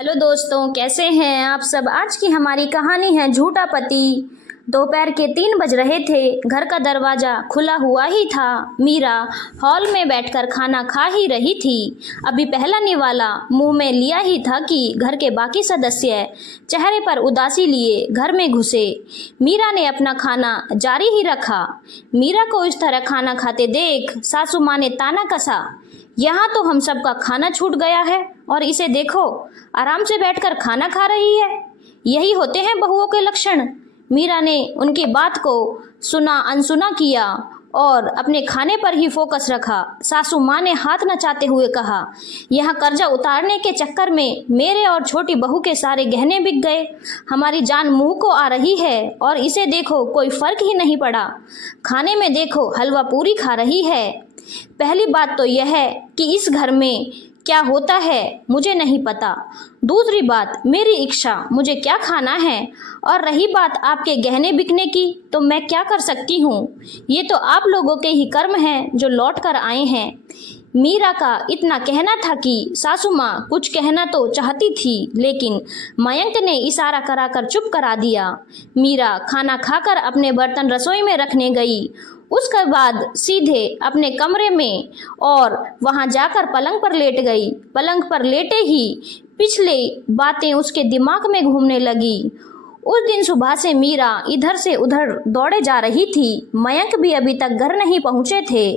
Hello दोस्तों, कैसे हैं आप सब। आज की हमारी कहानी है झूठा पति। दोपहर के 3 बज रहे थे। घर का दरवाज़ा खुला हुआ ही था। मीरा हॉल में बैठकर खाना खा ही रही थी। अभी पहला निवाला मुंह में लिया ही था कि घर के बाकी सदस्य चेहरे पर उदासी लिए घर में घुसे। मीरा ने अपना खाना जारी ही रखा। मीरा को इस तरह खाना खाते देख सासू माँ ने ताना कसा, यहाँ तो हम सबका खाना छूट गया है और इसे देखो, आराम से बैठकर खाना खा रही है। यही होते हैं बहुओं के लक्षण। मीरा ने उनकी बात को सुना अनसुना किया और अपने खाने पर ही फोकस रखा। सासू माँ ने हाथ नचाते हुए कहा, यह कर्जा उतारने के चक्कर में मेरे और छोटी बहू के सारे गहने बिक गए। हमारी जान मुंह को आ रही है और इसे देखो, कोई फर्क ही नहीं पड़ा। खाने में देखो, हलवा पूरी खा रही है। पहली बात तो यह है कि इस घर में क्या होता है मुझे नहीं पता। दूसरी बात, मेरी इच्छा मुझे क्या खाना है। और रही बात आपके गहने बिकने की, तो मैं क्या कर सकती हूँ। ये तो आप लोगों के ही कर्म हैं जो लौट कर आए हैं। मीरा का इतना कहना था कि सासू माँ कुछ कहना तो चाहती थी, लेकिन मयंक ने इशारा कराकर चुप करा दिया। मीरा खाना खाकर अपने बर्तन रसोई में रखने गई। उसके बाद सीधे अपने कमरे में और वहां जाकर पलंग पर लेट गई। पलंग पर लेटे ही पिछले बातें उसके दिमाग में घूमने लगी। उस दिन सुबह से मीरा इधर से उधर दौड़े जा रही थी। मयंक भी अभी तक घर नहीं पहुंचे थे।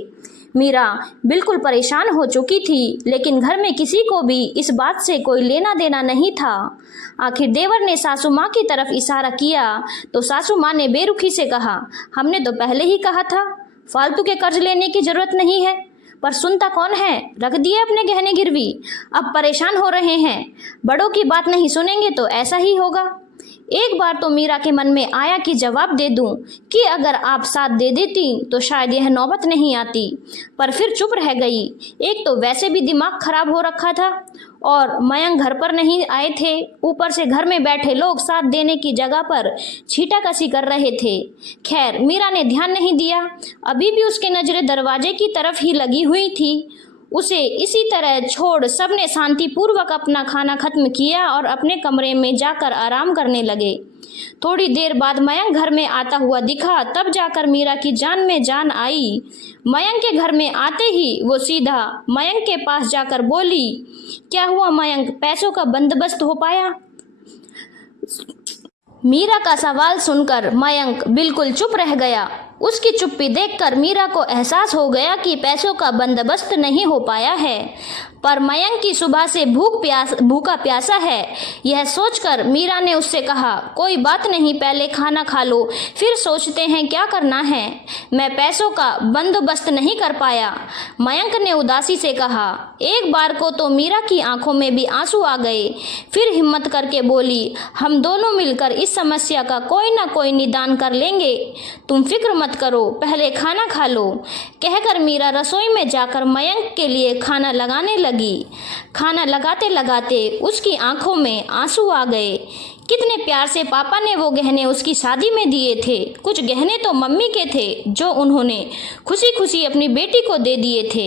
मीरा बिल्कुल परेशान हो चुकी थी, लेकिन घर में किसी को भी इस बात से कोई लेना देना नहीं था। आखिर देवर ने सासू माँ की तरफ इशारा किया तो सासू माँ ने बेरुखी से कहा, हमने तो पहले ही कहा था फालतू के कर्ज लेने की जरूरत नहीं है। पर सुनता कौन है, रख दिए अपने गहने गिरवी। अब परेशान हो रहे हैं। बड़ों की बात नहीं सुनेंगे तो ऐसा ही होगा। एक बार तो मीरा के मन में आया कि जवाब दे दूं कि अगर आप साथ दे देती तो शायद यह नौबत नहीं आती, पर फिर चुप रह गई। एक तो वैसे भी दिमाग खराब हो रखा था और मयंक घर पर नहीं आए थे। ऊपर से घर में बैठे लोग साथ देने की जगह पर छींटाकसी कर रहे थे। खैर, मीरा ने ध्यान नहीं दिया। अभी भी उसके नजरें दरवाजे की तरफ ही लगी हुई थी। उसे इसी तरह छोड़ सबने शांतिपूर्वक अपना खाना खत्म किया और अपने कमरे में जाकर आराम करने लगे। थोड़ी देर बाद मयंक घर में आता हुआ दिखा, तब जाकर मीरा की जान में जान आई। मयंक के घर में आते ही वो सीधा मयंक के पास जाकर बोली, क्या हुआ मयंक, पैसों का बंदोबस्त हो पाया। मीरा का सवाल सुनकर मयंक बिल्कुल चुप रह गया। उसकी चुप्पी देखकर मीरा को एहसास हो गया कि पैसों का बंदोबस्त नहीं हो पाया है, पर मयंक की सुबह से भूखा प्यासा है। यह सोचकर मीरा ने उससे कहा, कोई बात नहीं, पहले खाना खा लो, फिर सोचते हैं क्या करना है। मैं पैसों का बंदोबस्त नहीं कर पाया, मयंक ने उदासी से कहा। एक बार को तो मीरा की आंखों में भी आंसू आ गए। फिर हिम्मत करके बोली, हम दोनों मिलकर इस समस्या का कोई ना कोई निदान कर लेंगे, तुम फिक्र मत करो, पहले खाना खा लो। कहकर मीरा रसोई में जाकर मयंक के लिए खाना लगाने लगी। खाना लगाते लगाते उसकी आंखों में आंसू आ गए। कितने प्यार से पापा ने वो गहने उसकी शादी में दिए थे। कुछ गहने तो मम्मी के थे जो उन्होंने खुशी खुशी अपनी बेटी को दे दिए थे।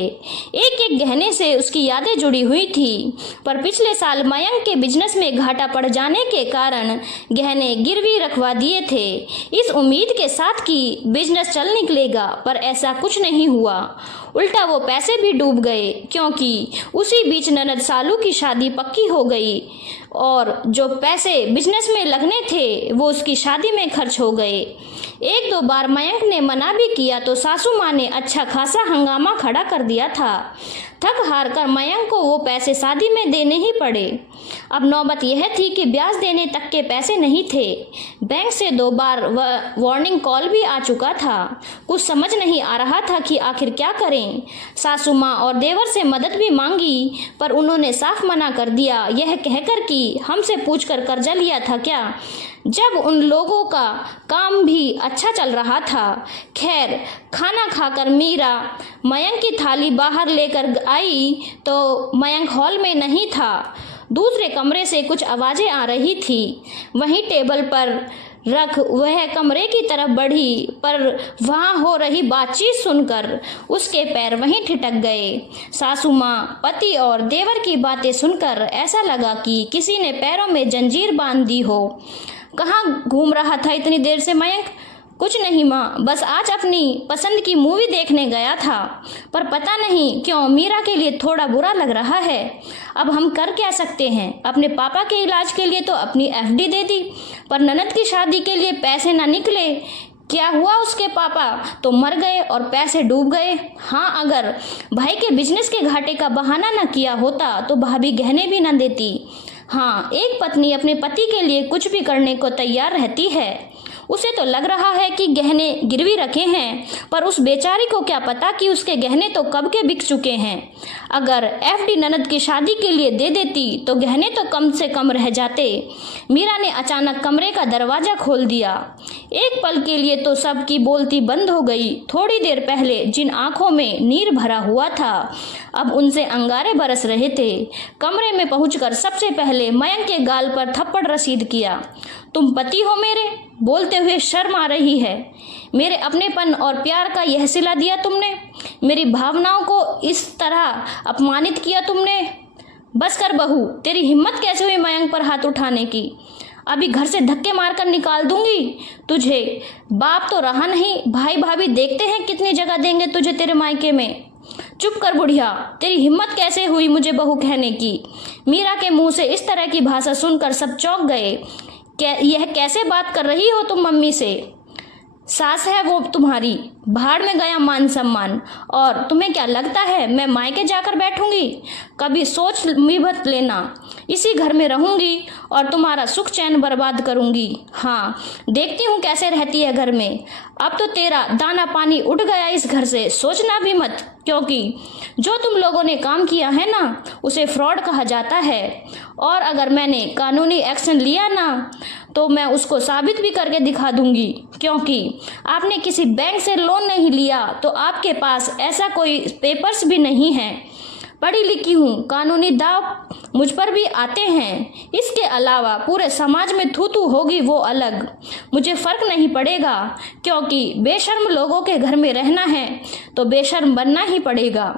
एक एक गहने से उसकी यादें जुड़ी हुई थी, पर पिछले साल मयंक के बिजनेस में घाटा पड़ जाने के कारण गहने गिरवी रखवा दिए थे, इस उम्मीद के साथ कि बिजनेस चल निकलेगा, पर ऐसा कुछ नहीं हुआ। उल्टा वो पैसे भी डूब गए, क्योंकि उसी बीच ननद सालू की शादी पक्की हो गई और जो पैसे बिजनेस में लगने थे वो उसकी शादी में खर्च हो गए। एक दो बार मयंक ने मना भी किया तो सासू माँ ने अच्छा खासा हंगामा खड़ा कर दिया था। थक हार कर मयंक को वो पैसे शादी में देने ही पड़े। अब नौबत यह थी कि ब्याज देने तक के पैसे नहीं थे। बैंक से 2 बार वार्निंग कॉल भी आ चुका था। कुछ समझ नहीं आ रहा था कि आखिर क्या करें। सासू माँ और देवर से मदद भी मांगी, पर उन्होंने साफ मना कर दिया, यह कहकर कि हमसे पूछकर कर्जा लिया था क्या, जब उन लोगों का काम भी अच्छा चल रहा था। खैर, खाना खाकर मीरा मयंक की थाली बाहर लेकर आई तो मयंक हॉल में नहीं था। दूसरे कमरे से कुछ आवाज़ें आ रही थी। वहीं टेबल पर रख वह कमरे की तरफ बढ़ी, पर वहाँ हो रही बातचीत सुनकर उसके पैर वहीं ठिठक गए। सासू माँ, पति और देवर की बातें सुनकर ऐसा लगा कि किसी ने पैरों में जंजीर बांध दी हो। कहाँ घूम रहा था इतनी देर से मयंक? कुछ नहीं माँ, बस आज अपनी पसंद की मूवी देखने गया था, पर पता नहीं क्यों मीरा के लिए थोड़ा बुरा लग रहा है। अब हम कर क्या सकते हैं? अपने पापा के इलाज के लिए तो अपनी एफडी दे दी, पर ननद की शादी के लिए पैसे ना निकले। क्या हुआ? उसके पापा तो मर गए और पैसे डूब गए। हाँ, अगर भाई के बिजनेस के घाटे का बहाना न किया होता तो भाभी गहने भी न देती। हाँ, एक पत्नी अपने पति के लिए कुछ भी करने को तैयार रहती है। उसे तो लग रहा है कि गहने गिरवी रखे हैं, पर उस बेचारी को क्या पता कि उसके गहने तो कब के बिक चुके हैं। अगर एफडी ननद की शादी के लिए दे देती तो गहने तो कम से कम रह जाते। मीरा ने अचानक कमरे का दरवाजा खोल दिया। एक पल के लिए तो सबकी बोलती बंद हो गई। थोड़ी देर पहले जिन आंखों में नीर भरा हुआ था, अब उनसे अंगारे बरस रहे थे। कमरे में पहुंचकर सबसे पहले मयंक के गाल पर थप्पड़ रसीद किया। तुम पति हो मेरे? बोलते हुए शर्म आ रही है। मेरे अपनेपन और प्यार का यह सिला दिया तुमने। मेरी भावनाओं को इस तरह अपमानित किया तुमने। बस कर बहू, तेरी हिम्मत कैसे हुई मयंक पर हाथ उठाने की? अभी घर से धक्के मारकर निकाल दूंगी तुझे। बाप तो रहा नहीं, भाई भाभी देखते हैं कितनी जगह देंगे तुझे तेरे मायके में। चुप कर बुढ़िया, तेरी हिम्मत कैसे हुई मुझे बहू कहने की? मीरा के मुंह से इस तरह की भाषा सुनकर सब चौंक गए। यह कैसे बात कर रही हो तुम मम्मी से? सास है वो तुम्हारी, भाड़ में गया मान सम्मान। और तुम्हें क्या लगता है मैं मायके जाकर बैठूंगी? कभी सोच भी मत लेना। इसी घर में रहूंगी और तुम्हारा सुख चैन बर्बाद करूंगी। हाँ, देखती हूँ कैसे रहती है घर में। अब तो तेरा दाना पानी उठ गया इस घर से, सोचना भी मत, क्योंकि जो तुम लोगों ने काम किया है ना, उसे फ्रॉड कहा जाता है। और अगर मैंने कानूनी एक्शन लिया ना, तो मैं उसको साबित भी करके दिखा दूंगी, क्योंकि आपने किसी बैंक से लोन नहीं लिया, तो आपके पास ऐसा कोई पेपर्स भी नहीं है। पढ़ी लिखी हूँ, कानूनी दाव मुझ पर भी आते हैं। इसके अलावा पूरे समाज में थू थू होगी वो अलग, मुझे फर्क नहीं पड़ेगा, क्योंकि बेशर्म लोगों के घर में रहना है तो बेशर्म बनना ही पड़ेगा।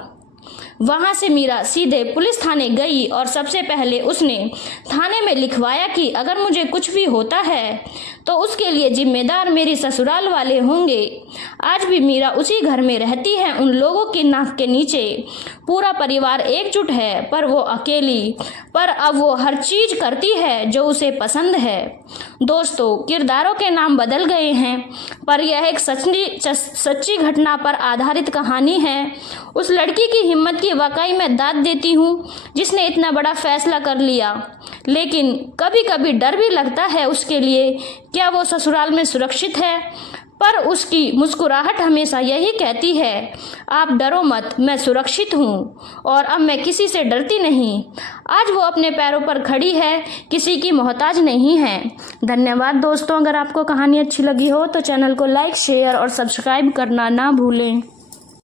वहां से मीरा सीधे पुलिस थाने गई और सबसे पहले उसने थाने में लिखवाया कि अगर मुझे कुछ भी होता है तो उसके लिए जिम्मेदार मेरी ससुराल वाले होंगे। आज भी मीरा उसी घर में रहती है, उन लोगों की नाक के नीचे। पूरा परिवार एकजुट है, पर वो अकेली। पर अब वो हर चीज करती है जो उसे पसंद है। दोस्तों, किरदारों के नाम बदल गए हैं, पर यह एक सच्ची घटना पर आधारित कहानी है। उस लड़की की हिम्मत की वाकई मैं दाद देती हूँ जिसने इतना बड़ा फैसला कर लिया, लेकिन कभी कभी डर भी लगता है उसके लिए। क्या वो ससुराल में सुरक्षित है? पर उसकी मुस्कुराहट हमेशा यही कहती है, आप डरो मत, मैं सुरक्षित हूँ और अब मैं किसी से डरती नहीं। आज वो अपने पैरों पर खड़ी है, किसी की मोहताज नहीं है। धन्यवाद दोस्तों। अगर आपको कहानी अच्छी लगी हो तो चैनल को लाइक, शेयर और सब्सक्राइब करना ना भूलें।